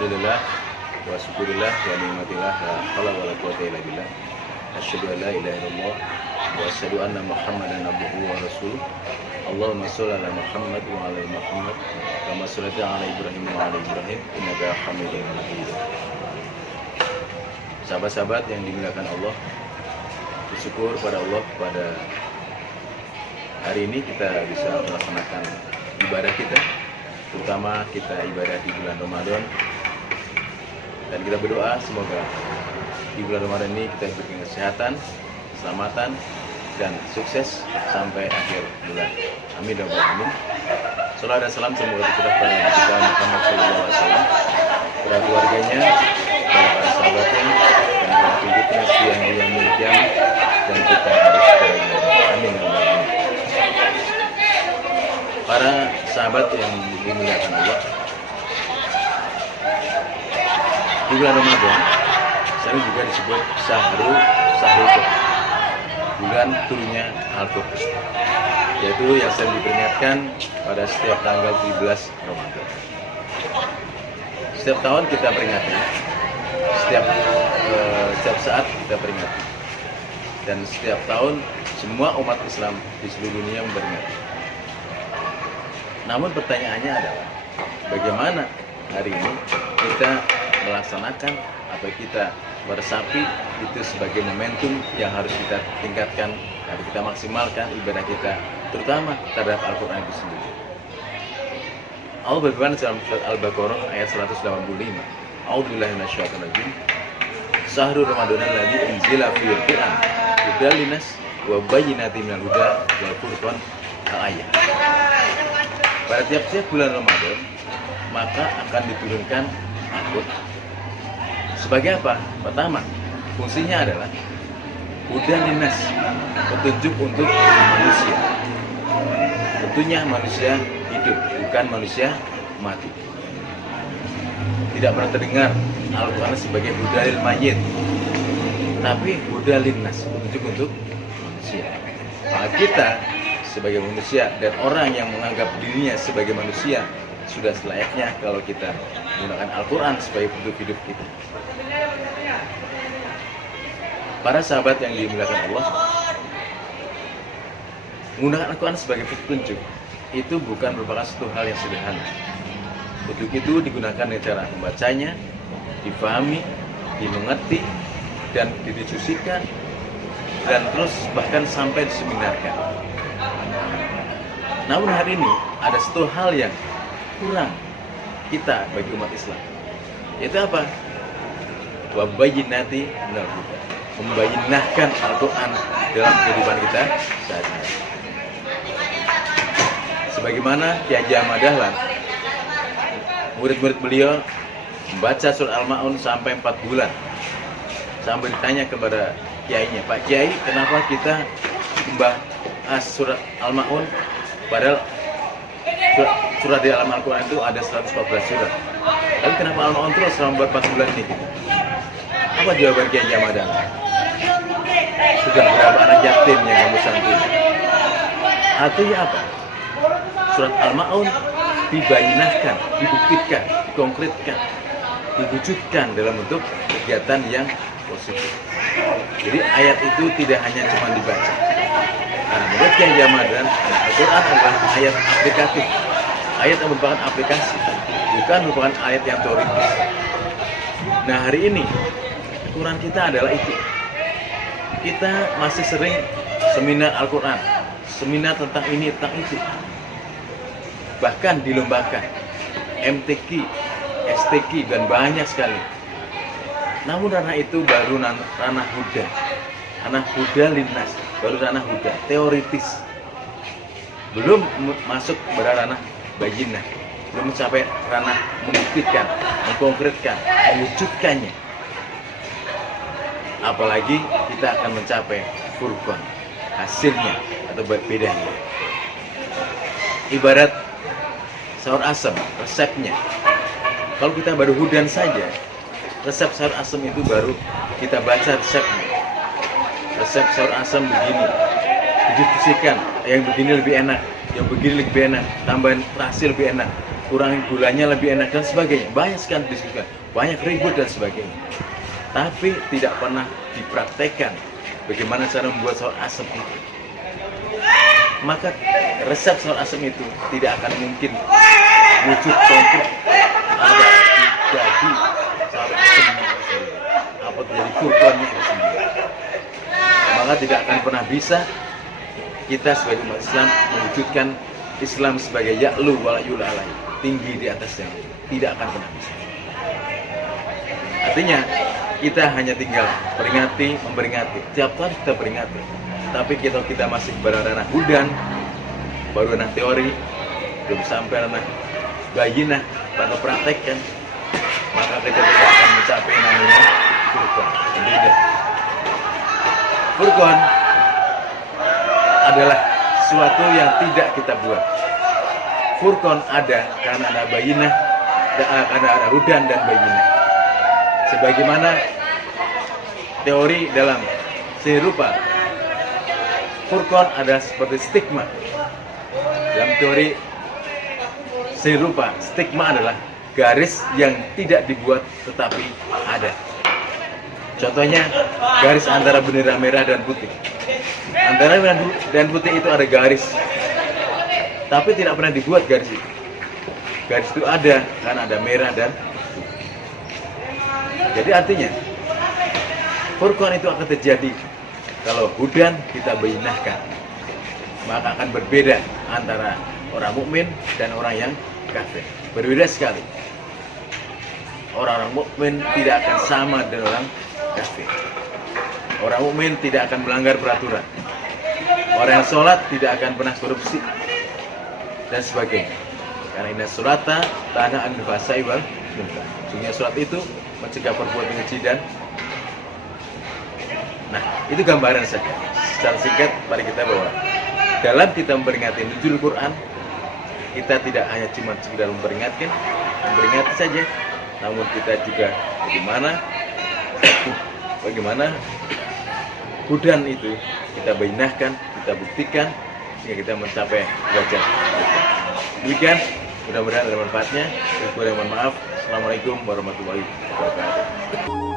Alhamdulillah wa syukurillah wa ni'matillah la haula wala quwwata illa billah. Asyhadu an la ilaha illallah wa asyhadu anna Muhammadan abduhu wa rasuluh. Allahumma shalli ala Muhammad wa ala Muhammad kama shallaita ala Ibrahim wa ala Ibrahim innaka Hamidum Majid. Sahabat-sahabat yang dimuliakan Allah, bersyukur pada Allah pada hari ini kita bisa melaksanakan ibadah kita, terutama kita ibadah di bulan Ramadan, dan kita berdoa semoga di bulan Ramadan ini kita diberi kesehatan, keselamatan, dan sukses sampai akhir bulan. Amin ya rabbal alamin. Salawat dan salam semoga tercurah pada Nabi kita Muhammad SAW, pada keluarganya, pada para sahabatnya, dan para pengikutnya siang yang mulia, dan kita harus berdoa. Amin ya rabbal alamin. Para sahabat yang dimuliakan Allah, di bulan Ramadan sering juga disebut Syahrul Quran, bulan turunnya Al-Quran, yaitu yang sering diperingatkan pada setiap tanggal 17 Ramadan. Setiap tahun kita peringati, setiap saat kita peringati, dan setiap tahun semua umat Islam di seluruh dunia memperingati. Namun pertanyaannya adalah, bagaimana hari ini kita melaksanakan apa kita meresapi itu sebagai momentum yang harus kita tingkatkan, harus kita maksimalkan ibadah kita, terutama terhadap Al-Quran itu sendiri. Allah berfirman dalam surat Al-Baqarah ayat 185, A'udzubillahi minasyaitonir rajim. Syahrul Ramadan alladzi unzila fihil Qur'an hudan linnas wa bayyinatin minal huda wal furqan al-ayat. Pada tiap-tiap bulan Ramadan maka akan diturunkan Al-Quran. Sebagai apa? Pertama, fungsinya adalah hudan linnas, petunjuk untuk manusia. Tentunya manusia hidup, bukan manusia mati. Tidak pernah terdengar Al-Quran sebagai hudalil mayyit, tapi hudalil nas, petunjuk untuk manusia. Maka kita sebagai manusia dan orang yang menganggap dirinya sebagai manusia, sudah selayaknya kalau kita menggunakan Al-Quran sebagai petunjuk hidup kita. Para sahabat yang dimuliakan Allah, menggunakan Al-Quran sebagai petunjuk itu bukan merupakan satu hal yang sederhana. Petunjuk itu digunakan dengan cara membacanya, difahami, dimengerti, dan didiskusikan, dan terus bahkan sampai diseminarkan. Namun hari ini ada satu hal yang kurang kita bagi umat Islam, yaitu apa? Wabayyinati minal huda, membayyinahkan Al-Quran dalam kehidupan kita sehari-hari. Sebagaimana Kiai Haji Ahmad Dahlan, murid-murid beliau membaca surat Al-Ma'un sampai 4 bulan, sampai ditanya kepada kiainya, Pak Kiai, kenapa kita membahas surat Al-Ma'un padahal surat di dalam Al-Quran itu ada 114 surat, tapi kenapa Al-Ma'un terus selama 4 bulan ini? Apa jawaban Kiai Haji Ahmad Dahlan? Sudah berapa anak yatim yang kamu santuni? Artinya apa? Surat Al-Ma'un dibayinahkan, dibuktikan, dikonkretkan, diwujudkan dalam bentuk kegiatan yang positif. Jadi ayat itu tidak hanya cuma dibaca. Karena menurut Kiai Haji Ahmad Dahlan, Al-Quran adalah ayat aplikatif, ayat yang merupakan aplikasi, bukan merupakan ayat yang teoritis. Nah hari ini Quran kita adalah itu. Kita masih sering seminar Al-Quran, seminar tentang ini, tentang itu, bahkan dilombakan MTQ, STQ, dan banyak sekali. Namun ranah itu baru ranah huda, ranah huda linnas, baru ranah huda teoritis, belum masuk pada ranah bayyinah, belum mencapai ranah membuktikan, mengkonkretkan, mewujudkannya. Apalagi kita akan mencapai furqan, hasilnya atau bedanya. Ibarat sayur asam, resepnya. Kalau kita baru hudan saja, resep sayur asam itu baru kita baca resepnya. Resep sayur asam begini, didiskusikan, yang begini lebih enak, yang begini lebih enak, tambahan terasi lebih enak. kurangi gulanya lebih enak dan sebagainya. Banyak sekali diskusikan, banyak ribut dan sebagainya. Tapi tidak pernah dipraktekkan bagaimana cara membuat sayur asem itu. Maka resep sayur asem itu tidak akan mungkin wujud konkret ada jadi sayur asem apa terjadi furqannya itu sendiri. Maka tidak akan pernah bisa kita sebagai umat Islam mewujudkan Islam sebagai ya'lu wa la yu'la alaihi, tinggi di atasnya. Tidak akan pernah bisa. Artinya kita hanya tinggal memperingati. Tiap tahun kita peringati. Tapi kita masih pada ranah hudan, baru ranah teori, belum sampai ranah bayinah pada praktekkan, maka kita tidak akan mencapai namanya Furqan. Beda. Furqan adalah sesuatu yang tidak kita buat. Furqan ada karena ada bayinah, karena ada hudan dan bayinah. Sebagaimana teori dalam sihir rupa, Furqan adalah seperti stigma. Dalam teori sihir rupa, stigma adalah garis yang tidak dibuat tetapi ada. Contohnya garis antara bendera merah dan putih. Antara merah dan putih itu ada garis, tapi tidak pernah dibuat garis itu. Garis itu ada karena ada merah dan putih. Jadi artinya Furqan itu akan terjadi kalau hudan kita bayinahkan, maka akan berbeda antara orang mukmin dan orang yang kafir. Berbeda sekali. Orang-orang mukmin tidak akan sama dengan orang kafir. Orang mukmin tidak akan melanggar peraturan. Orang yang sholat tidak akan pernah korupsi dan sebagainya. Karena inna sholata tanha anil fahsya'i wal munkar. Sehingga sholat itu mencegah perbuatan keji dan itu gambaran saja. Secara singkat mari kita bahwa dalam kita memperingati nuzul Quran, kita tidak hanya cuma sekedar memperingati saja, namun kita juga bagaimana hudan itu kita bayinahkan, kita buktikan sehingga kita mencapai derajat. Demikian, mudah-mudahan ada manfaatnya. Kurang mohon maaf. Assalamualaikum warahmatullahi wabarakatuh.